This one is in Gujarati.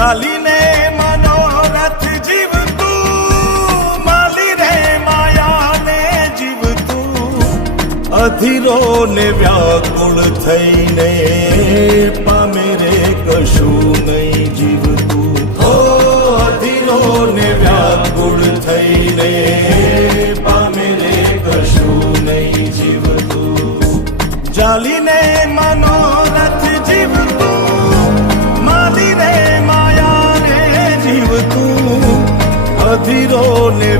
ચાલીને મનોરથ જીવતું, માલી રે માયાને જીવતું, અધીરો ને વ્યાકુળ થઈને પામે રે કશું નહીં જીવતું. ઓ અધીરો ને વ્યાકુળ થઈને પામે રે કશું નહીં જીવતું. ચાલીને મનોરથ જીવતું, માલી રે માયાને જીવતું, અધીરો ને